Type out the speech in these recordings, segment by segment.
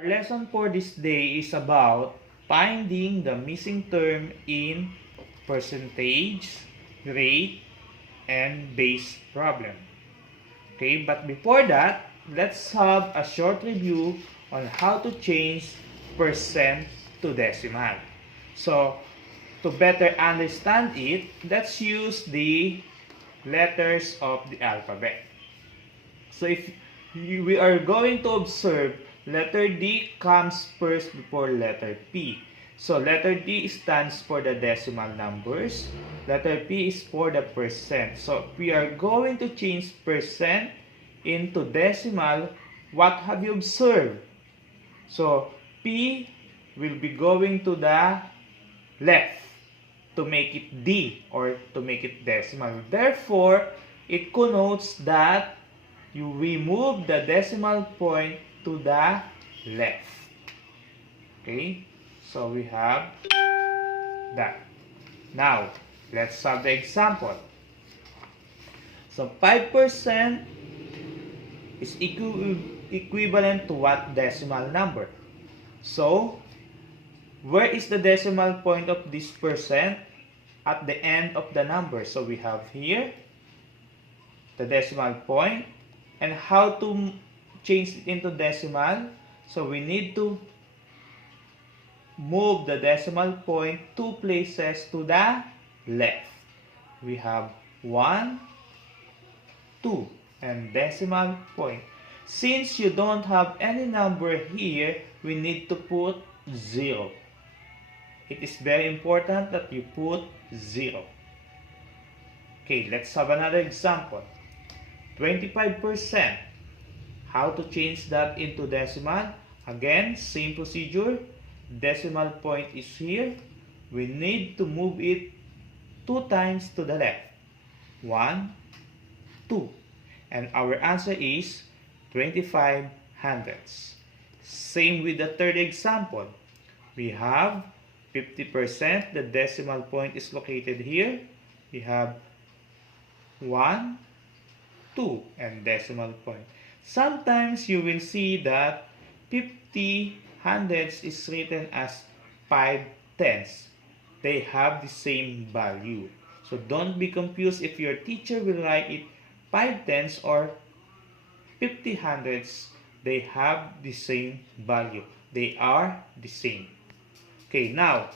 Our lesson for this day is about finding the missing term in percentage, rate, and base problem. Okay, but before that, let's have a short review on how to change percent to decimal. So, to better understand it, let's use the letters of the alphabet. So if we are going to observe, letter D comes first before letter P. So letter D stands for the decimal numbers. Letter P is for the percent. So we are going to change percent into decimal. What have you observed? So P will be going to the left to make it D or to make it decimal. Therefore, it connotes that we move the decimal point to the left. Okay, so we have that. Now, let's have the example. So 5% is equivalent to what decimal number? So, where is the decimal point of this percent? At the end of the number. So we have here the decimal point. And how to change it into decimal? So we need to move the decimal point 2 places to the left. We have 1, 2, and decimal point. Since you don't have any number here, we need to put 0. It is very important that you put 0. Okay, let's have another example. 25%. How to change that into decimal? Again, same procedure. Decimal point is here. We need to move it 2 times to the left. 1, 2. And our answer is 25 hundredths. Same with the third example. We have 50%. The decimal point is located here. We have 1, 2, and decimal point. Sometimes you will see that 50 hundredths is written as 5 tenths. They have the same value. So don't be confused if your teacher will write it 5 tenths or 50 hundredths. They have the same value. They are the same. Okay, now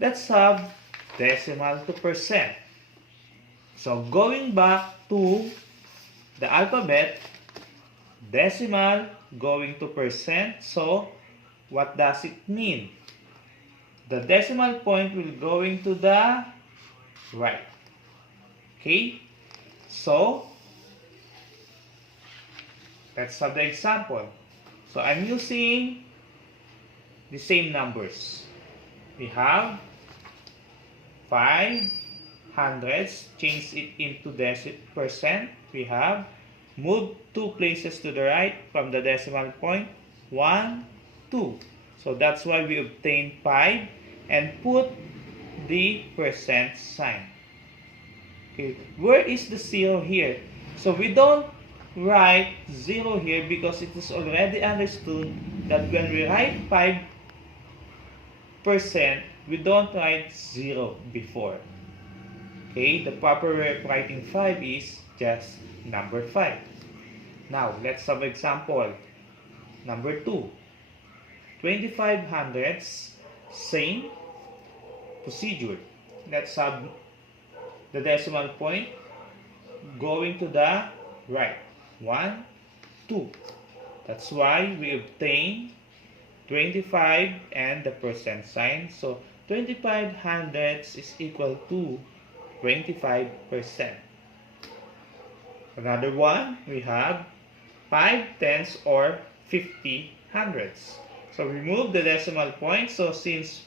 let's have decimal to percent. So going back to the alphabet, decimal going to percent. So what does it mean? The decimal point will going to the right. Okay, so let's have the example. So I'm using the same numbers. We have 5 hundredths, change it into percent. We have moved 2 places to the right from the decimal point. 1, 2. So that's why we obtain 5 and put the percent sign. Okay, where is the 0 here? So we don't write 0 here because it is already understood that when we write 5%, we don't write 0 before. Okay, the proper way of writing 5 is just number 5. Now, let's have example. Number 2. 25 hundredths, same procedure. Let's have the decimal point going to the right. 1, 2. That's why we obtain 25 and the percent sign. So 25 hundredths is equal to 25%. Another one, we have 5 tenths or 50 hundredths. So we move the decimal point. So since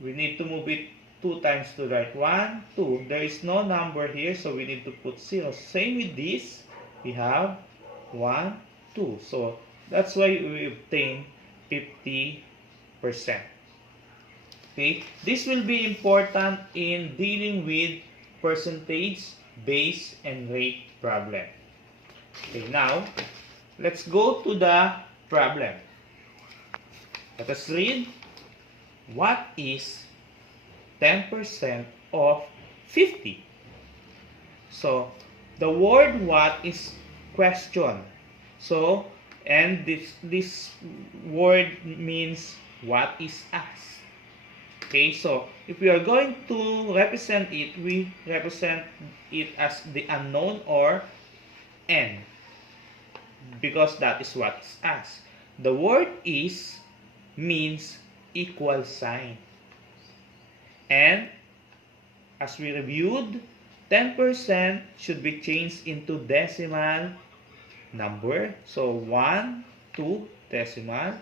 we need to move it 2 times to the right, 1, 2. There is no number here, so we need to put 0. Same with this, we have 1, 2. So that's why we obtain 50%. Okay, this will be important in dealing with percentage, base, and rate problem. Okay, now let's go to the problem. Let us read. What is 10% of 50? So, the word what is question. So, and this word means what is asked. Okay, so if we are going to represent it, we represent it as the unknown or n, because that is what is asked. The word is means equal sign. And as we reviewed, 10% should be changed into decimal number. So 1, 2, decimal.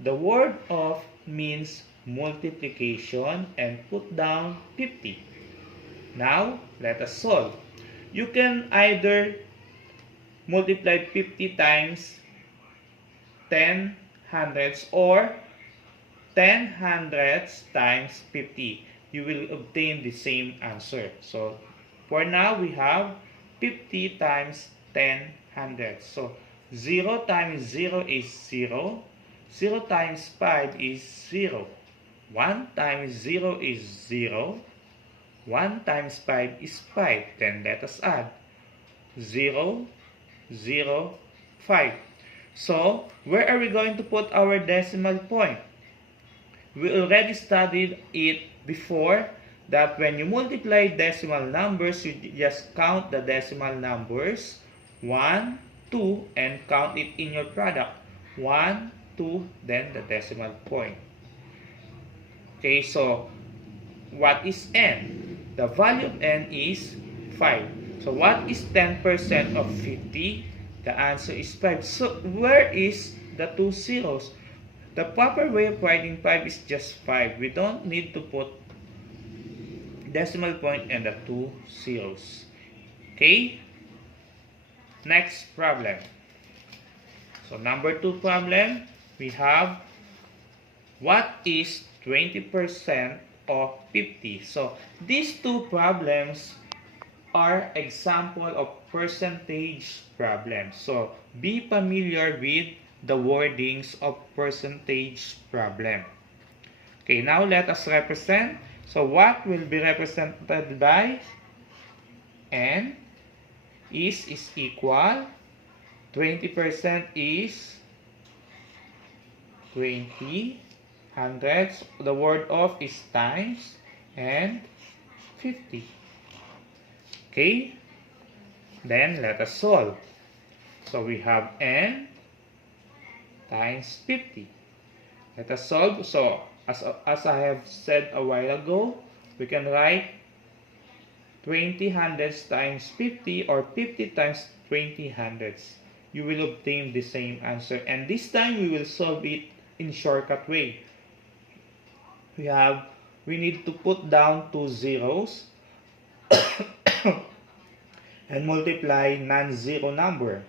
The word of means multiplication and put down 50. Now, let us solve. You can either multiply 50 times 10 hundredths or 10 hundredths times 50. You will obtain the same answer. So, for now, we have 50 times 10 hundredths. So, 0 times 0 is 0. 0 times 5 is 0. 1 times 0 is 0. 1 times 5 is 5. Then let us add 0, 0, 5. So, where are we going to put our decimal point? We already studied it before that when you multiply decimal numbers, you just count the decimal numbers 1, 2, and count it in your product. 1, 2, then the decimal point. Okay, so what is n? The value of n is 5. So what is 10% of 50? The answer is 5. So where is the 2 zeros? The proper way of writing 5 is just 5. We don't need to put decimal point and the 2 zeros. Okay? Next problem. So number 2 problem, we have what is 20% of 50? So these two problems are example of percentage problems. So be familiar with the wordings of percentage problem. Okay, now let us represent. So what will be represented by n is equal. 20% is 20 hundredths. The word of is times and 50. Okay, then let us solve. So we have n times 50. Let us solve. So as I have said a while ago, we can write 20 hundredths times 50 or 50 times 20 hundredths. You will obtain the same answer, and this time we will solve it in shortcut way. We need to put down 2 zeros and multiply non-zero number.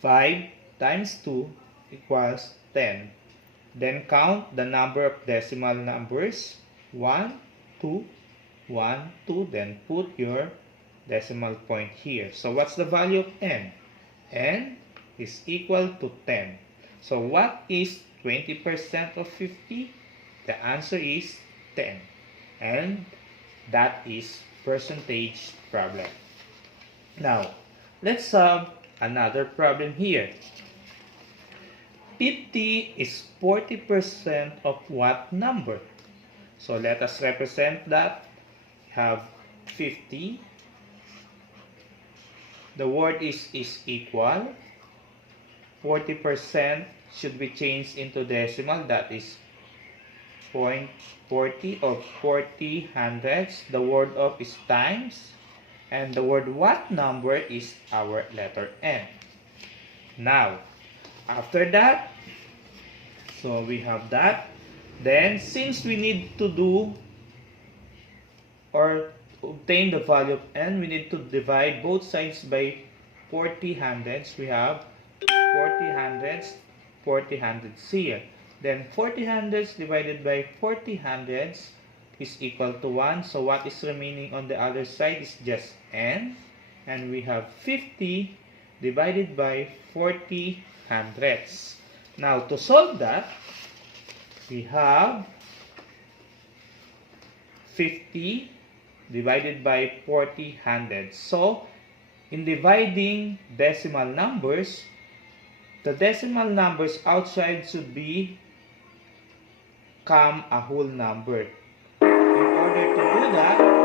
5 times 2 equals 10. Then count the number of decimal numbers. 1, 2, 1, 2. Then put your decimal point here. So what's the value of n? N is equal to 10. So what is 20% of 50? The answer is 10. And that is percentage problem. Now, let's have another problem here. 50 is 40% of what number? So let us represent that. Have 50. The word is equal. 40% should be changed into decimal. That is 0.40 or 40 hundredths. The word of is times. And the word what number is our letter n. Now, after that, so we have that. Then, since we need to do or obtain the value of n, we need to divide both sides by 40 hundredths. We have 40 hundredths, 40 hundredths here. Then 40 hundredths divided by 40 hundredths is equal to 1. So what is remaining on the other side is just n. And we have 50 divided by 40 hundredths. Now to solve that, we have 50 divided by 40 hundredths. So, in dividing decimal numbers, the decimal numbers outside should become a whole number. In order to do that,